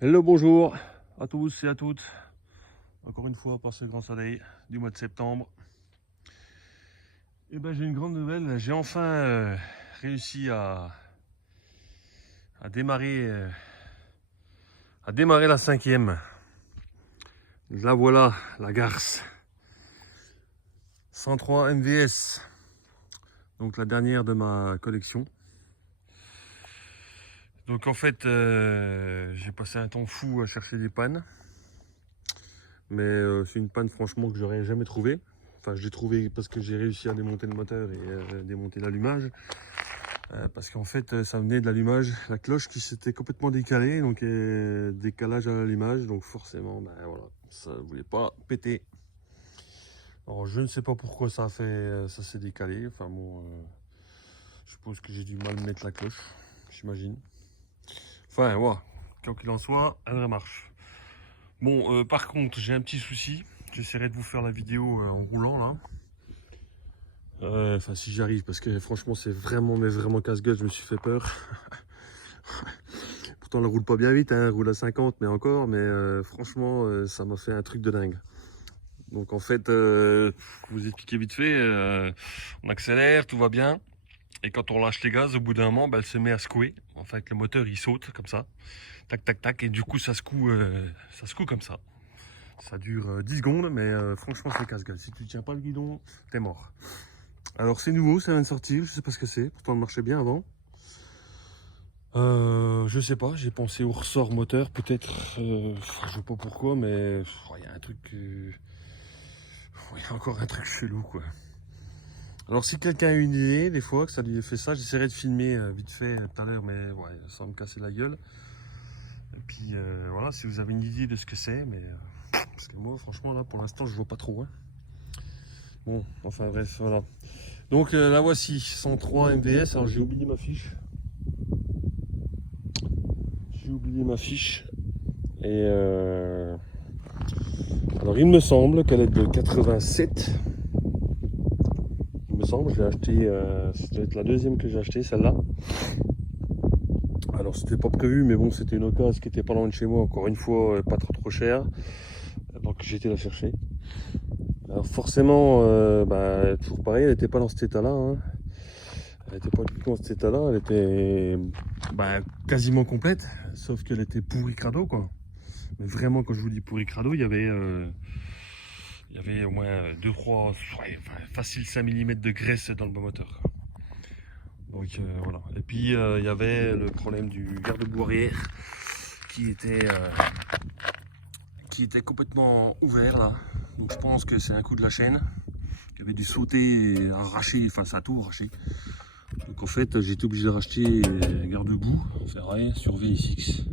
Hello, bonjour à tous et à toutes. Encore une fois par ce grand soleil du mois de septembre. Et ben j'ai une grande nouvelle. J'ai enfin réussi à démarrer la cinquième. La voilà, la Garce 103 MVS. Donc la dernière de ma collection. Donc en fait j'ai passé un temps fou à chercher des pannes. Mais c'est une panne franchement que j'aurais jamais trouvée. Enfin, je l'ai trouvé parce que j'ai réussi à démonter le moteur et démonter l'allumage. Parce qu'en fait, ça venait de l'allumage, la cloche qui s'était complètement décalée, donc décalage à l'allumage, donc forcément, ben voilà, ça voulait pas péter. Alors je ne sais pas pourquoi ça a fait, ça s'est décalé. Enfin bon, je suppose que j'ai dû mal mettre la cloche, j'imagine. Enfin voilà, quoi qu'il en soit, elle remarche. Bon, par contre, j'ai un petit souci. J'essaierai de vous faire la vidéo en roulant là. Enfin, si j'arrive, parce que franchement, c'est vraiment, mais vraiment casse-gueule. Je me suis fait peur. Pourtant, elle roule pas bien vite, hein, elle roule à 50, mais encore. Mais franchement, ça m'a fait un truc de dingue. Donc, en fait, pour vous expliquer vite fait, on accélère, tout va bien. Et quand on lâche les gaz, au bout d'un moment, bah, elle se met à secouer. En fait, le moteur, il saute comme ça. Tac, tac, tac. Et du coup, ça secoue comme ça. Ça dure 10 secondes, mais franchement, c'est casse-gueule. Si tu tiens pas le guidon, t'es mort. Alors, c'est nouveau, ça vient de sortir. Je sais pas ce que c'est. Pourtant, elle marchait bien avant. Je sais pas, j'ai pensé au ressort moteur, peut-être. Je sais pas pourquoi, mais il y a un truc. Il y a encore un truc chelou, quoi. Alors, si quelqu'un a une idée, des fois, que ça lui fait ça, j'essaierai de filmer vite fait tout à l'heure, mais ouais, ça va me casser la gueule. Et puis voilà, si vous avez une idée de ce que c'est, mais. Parce que moi, franchement, là, pour l'instant, je vois pas trop. Hein. Bon, enfin, bref, voilà. Donc, la voici, 103 MVS. Alors, j'ai oublié ma fiche. Et alors il me semble qu'elle est de 87. Il me semble, je l'ai acheté, ça doit être la deuxième que j'ai acheté, celle-là. Alors c'était pas prévu, mais bon, c'était une occasion qui était pas loin de chez moi, encore une fois, pas trop cher. Donc j'ai été la chercher. Alors forcément, toujours pareil, elle n'était pas dans cet état-là. Hein. Elle n'était pas du tout dans cet état-là, elle était quasiment complète, sauf qu'elle était pourrie crado, quoi. Mais vraiment, quand je vous dis pourri crado, il y avait au moins 2-3, facile 5 mm de graisse dans le bas moteur. Donc voilà. Et puis il y avait le problème du garde-boue arrière qui était, complètement ouvert là. Donc je pense que c'est un coup de la chaîne qui avait dû sauter et arracher, enfin ça a tout arraché. Donc en fait j'ai été obligé de racheter un garde-boue ferré sur VSX.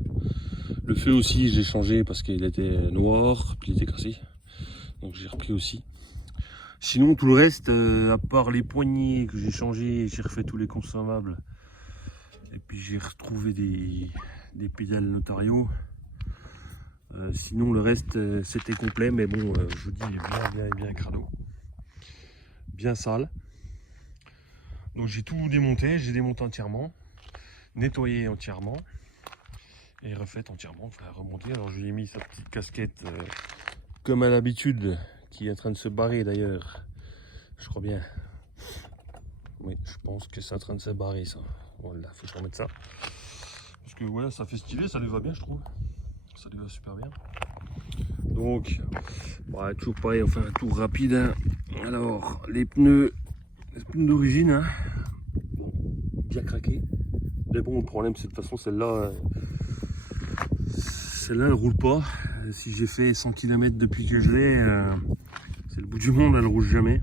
Le feu aussi j'ai changé parce qu'il était noir, puis il était cassé. Donc j'ai repris aussi. Sinon tout le reste, à part les poignées que j'ai changé, j'ai refait tous les consommables. Et puis j'ai retrouvé des pédales Notario. Sinon le reste c'était complet, mais bon je vous dis bien crado. Bien sale. Donc j'ai tout démonté, j'ai démonté entièrement, nettoyé entièrement et refait entièrement, enfin remonté. Alors je lui ai mis sa petite casquette comme à l'habitude, qui est en train de se barrer d'ailleurs. Je crois bien. Oui, je pense que c'est en train de se barrer ça. Voilà, faut que je remette ça. Parce que voilà, ça fait stylé, ça lui va bien, je trouve. Ça lui va super bien. Donc, toujours pareil, enfin un tour rapide. Hein. Alors, les pneus d'origine, hein. Bon, bien craqué. Mais bon, le problème, c'est de toute façon, celle-là, elle roule pas. Si j'ai fait 100 km depuis que je l'ai, c'est le bout du monde, elle roule jamais.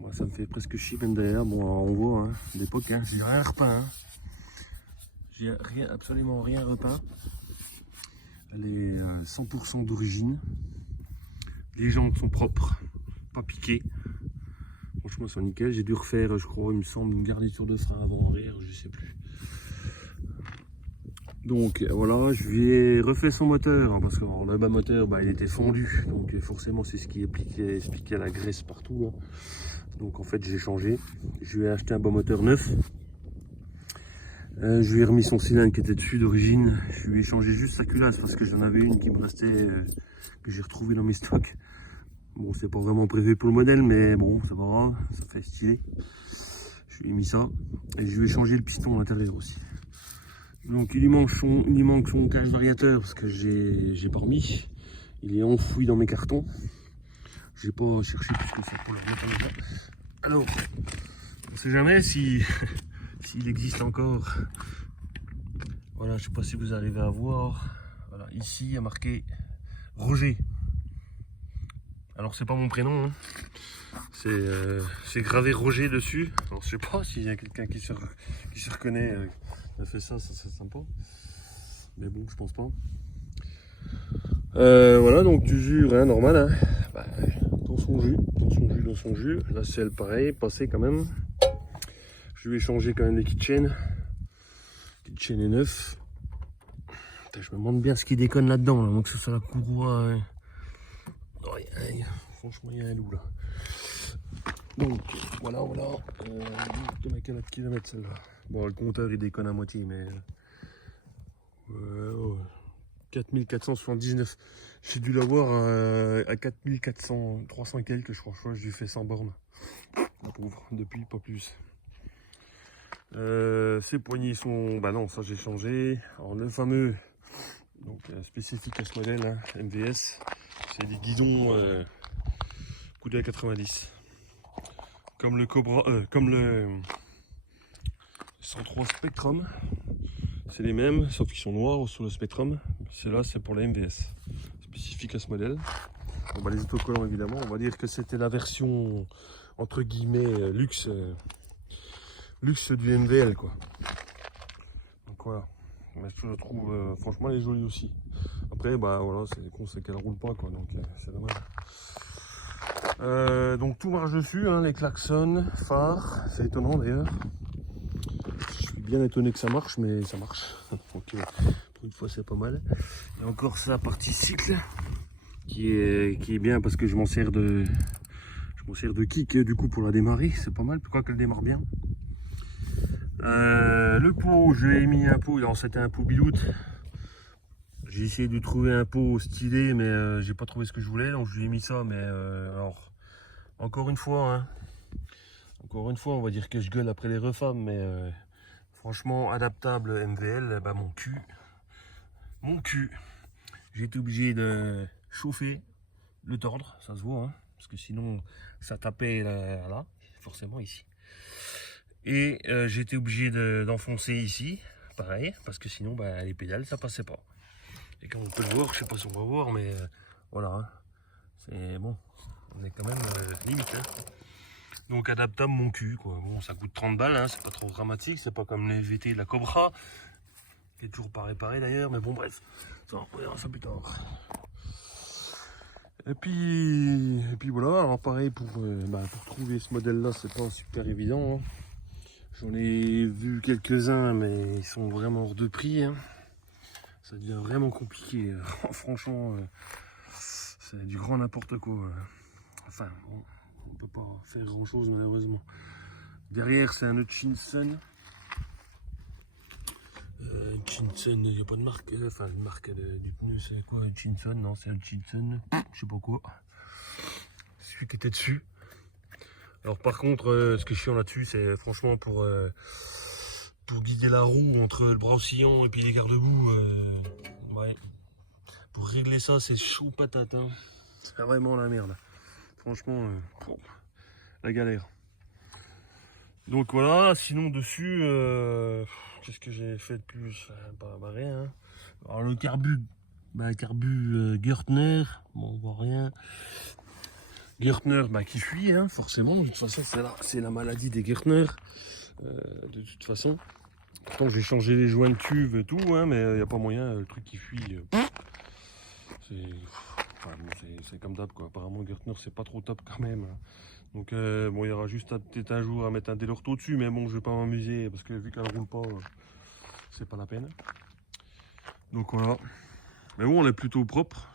Moi, ça me fait presque chier même derrière. Bon, on voit, hein, d'époque, hein, j'ai rien repeint. Hein. J'ai absolument rien repeint. Elle est 100% d'origine. Les jantes sont propres, pas piquées. Franchement, elles sont nickel. J'ai dû refaire, je crois, il me semble, une garniture de frein avant-arrière, je sais plus. Donc voilà, je lui ai refait son moteur, hein, parce que le bas moteur, il était fondu. Donc forcément, c'est ce qui expliquait la graisse partout. Là. Donc en fait, j'ai changé. Je lui ai acheté un bas moteur neuf. Je lui ai remis son cylindre qui était dessus d'origine. Je lui ai changé juste sa culasse parce que j'en avais une qui me restait, que j'ai retrouvée dans mes stocks. Bon, c'est pas vraiment prévu pour le modèle, mais bon, c'est pas grave, ça fait stylé. Je lui ai mis ça et je lui ai changé le piston à l'intérieur aussi. Donc il lui manque son cage variateur parce que j'ai pas remis. Il est enfoui dans mes cartons. J'ai pas cherché plus que ça pour le remettre en état. Alors, on sait jamais si s'il existe encore. Voilà, je sais pas si vous arrivez à voir. Voilà, ici il y a marqué Roger. Alors c'est pas mon prénom, hein. C'est gravé Roger dessus. Alors je sais pas s'il y a quelqu'un qui se reconnaît, qui a fait ça, ça serait sympa. Mais bon, je pense pas. Voilà, donc du jus, rien normal, hein. Bah, dans son jus, dans son jus, dans son jus. La selle pareil, passé quand même. Je lui ai changé quand même les keychains. Keychain est neuf. Putain, je me demande bien ce qui déconne là-dedans, là, donc que ce soit la courroie. Hein. Oh, franchement, il y a un loup là. Donc voilà, de ma quelle kilomètres celle-là. Bon, le compteur il déconne à moitié, mais 4479. J'ai dû l'avoir à 4400, 300 et quelques, je crois. J'ai fait 100 bornes. La pauvre, depuis pas plus. Ces poignées sont. Bah non, ça j'ai changé. Alors le fameux, donc spécifique à ce modèle, hein, MVS, c'est des guidons coudés à 90. Comme le Cobra, comme le 103 Spectrum, c'est les mêmes, sauf qu'ils sont noirs sur le Spectrum. Ceux-là, c'est pour la MVS, spécifique à ce modèle. Bon, bah, les autocollants, évidemment, on va dire que c'était la version entre guillemets luxe, luxe du MVL, quoi. Donc voilà, mais je le trouve, franchement, elle est jolie aussi. Après, bah voilà, c'est con, c'est qu'elle roule pas, quoi, donc c'est dommage. Donc tout marche dessus, hein, les klaxons, phares, c'est étonnant d'ailleurs. Je suis bien étonné que ça marche, mais ça marche. Donc pour une fois c'est pas mal. Il y a encore sa partie cycle qui est bien parce que je m'en sers de kick du coup pour la démarrer, c'est pas mal, pourquoi qu'elle démarre bien. Le pot, je lui ai mis un pot, alors c'était un pot biloute. J'ai essayé de trouver un pot stylé, mais j'ai pas trouvé ce que je voulais, donc je lui ai mis ça, mais alors encore une fois, hein, on va dire que je gueule après les refams, mais franchement, adaptable MVL, bah mon cul, j'ai été obligé de chauffer, le tordre, ça se voit, hein, parce que sinon ça tapait là, forcément ici. Et j'ai été obligé d'enfoncer ici, pareil, parce que sinon bah, les pédales ça passait pas. Et comme on peut le voir, je sais pas si on va voir, mais voilà, hein, c'est bon, on est quand même limite. Hein. Donc adaptable mon cul, quoi. Bon, ça coûte 30 balles, hein, c'est pas trop dramatique, c'est pas comme les VT de la Cobra, qui est toujours pas réparé d'ailleurs, mais bon bref, ça on verra ça plus tard. Et puis voilà, alors pareil pour trouver ce modèle là, c'est pas super évident. Hein. J'en ai vu quelques-uns, mais ils sont vraiment hors de prix. Hein. Ça devient vraiment compliqué. Franchement, c'est du grand n'importe quoi. Enfin, bon, on peut pas faire grand chose malheureusement. Derrière, c'est un Hutchinson. Hutchinson, il n'y a pas de marque. Enfin, une marque du pneu, c'est quoi Hutchinson? Non, c'est Hutchinson. Je sais pas quoi. Celui qui était dessus. Alors, par contre, ce qui est chiant là-dessus, c'est franchement pour guider la roue entre le bras oscillant et puis les garde-boue. Ouais. Pour régler ça, c'est chaud patate. Hein. C'est vraiment la merde. Franchement, la galère. Donc voilà, sinon dessus, qu'est-ce que j'ai fait de plus? Bah rien. Hein. Alors le carbu, Gertner, bon on voit rien. Gertner qui fuit, hein, forcément, de toute façon c'est la maladie des Gertner, de toute façon. Pourtant j'ai changé les joints de cuve et tout, hein, mais il n'y a pas moyen, le truc qui fuit, c'est comme d'hab quoi. Apparemment Gertner c'est pas trop top quand même. Donc bon, il y aura juste peut-être un jour à mettre un Delorto dessus, mais bon, je vais pas m'amuser parce que vu qu'elle roule pas, c'est pas la peine. Donc voilà. Mais bon, elle est plutôt propre.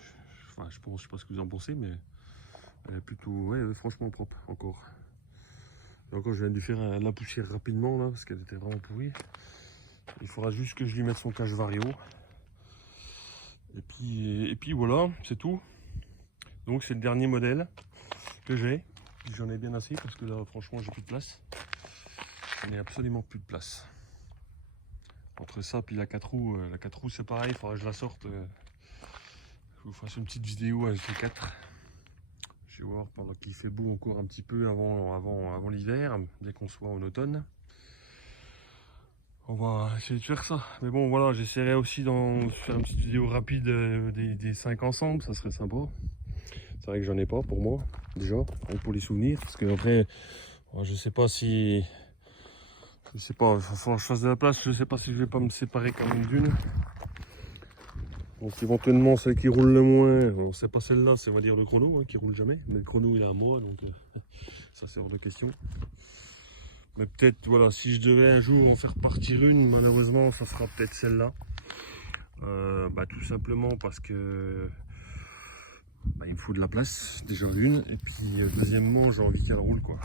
Enfin, je sais pas ce que vous en pensez, mais elle est plutôt, ouais, franchement propre encore. Et encore, je viens de lui faire la poussière rapidement là parce qu'elle était vraiment pourrie. Il faudra juste que je lui mette son cache vario. Et puis voilà, c'est tout. Donc c'est le dernier modèle que j'ai. J'en ai bien assez parce que là franchement j'ai plus de place. J'en ai absolument plus de place. Entre ça puis la 4 roues c'est pareil, il faudra que je la sorte. Je vous fasse une petite vidéo avec les 4. Je vais voir pendant qu'il fait beau encore un petit peu avant l'hiver, bien qu'on soit en automne. On va essayer de faire ça. Mais bon voilà, j'essaierai aussi d'en faire une petite vidéo rapide des 5 ensemble, ça serait sympa. C'est vrai que j'en ai pas pour moi, déjà, pour les souvenirs. Parce que après, je sais pas si... Je sais pas, il va falloir que je fasse de la place, je sais pas si je vais pas me séparer quand même d'une. Donc éventuellement celle qui roule le moins, c'est pas celle-là, c'est on va dire le chrono hein, qui roule jamais. Mais le chrono il est à moi, donc ça c'est hors de question. Mais peut-être, voilà, si je devais un jour en faire partir une, malheureusement ça sera peut-être celle-là. Tout simplement parce que il me faut de la place, déjà l'une, et puis deuxièmement j'ai envie qu'elle roule quoi.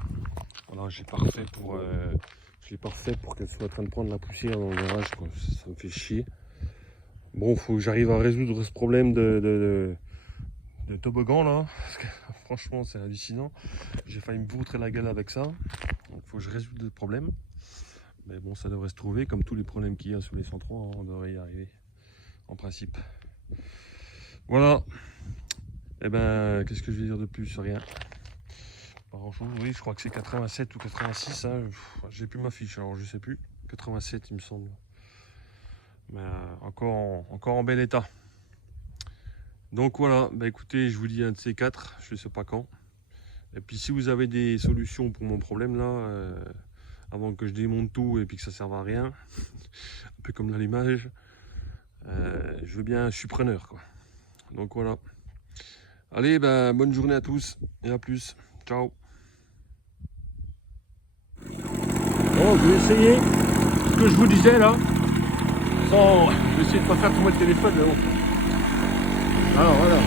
Voilà, je l'ai pas refait pour qu'elle soit en train de prendre la poussière dans le garage quoi. Ça me fait chier. Bon, faut que j'arrive à résoudre ce problème de toboggan là, parce que franchement c'est hallucinant. J'ai failli me vautrer la gueule avec ça, donc faut que je résolve le problème. Mais bon, ça devrait se trouver, comme tous les problèmes qu'il y a sur les 103, hein, on devrait y arriver, en principe. Voilà. Et ben, qu'est-ce que je vais dire de plus? Rien. Pas grand chose, oui, je crois que c'est 87 ou 86, hein. J'ai plus ma fiche, alors je sais plus. 87 il me semble. Mais encore en bel état. Donc voilà, écoutez, je vous dis un de ces 4, je ne sais pas quand. Et puis si vous avez des solutions pour mon problème là, avant que je démonte tout et puis que ça ne serve à rien, un peu comme l'allumage, je veux bien, je suis preneur quoi. Donc voilà. Allez, bonne journée à tous et à plus. Ciao. Bon, je vais essayer ce que je vous disais là. Sans... Je vais essayer de ne pas faire tomber le téléphone. Mais bon. Alors voilà.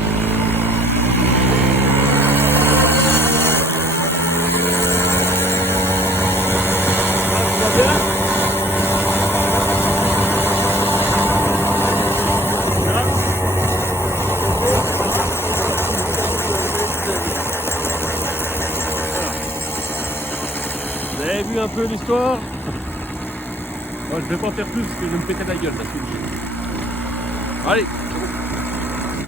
Vous avez vu un peu l'histoire? Moi, je vais pas faire plus parce que je vais me péter la gueule, ça se dit.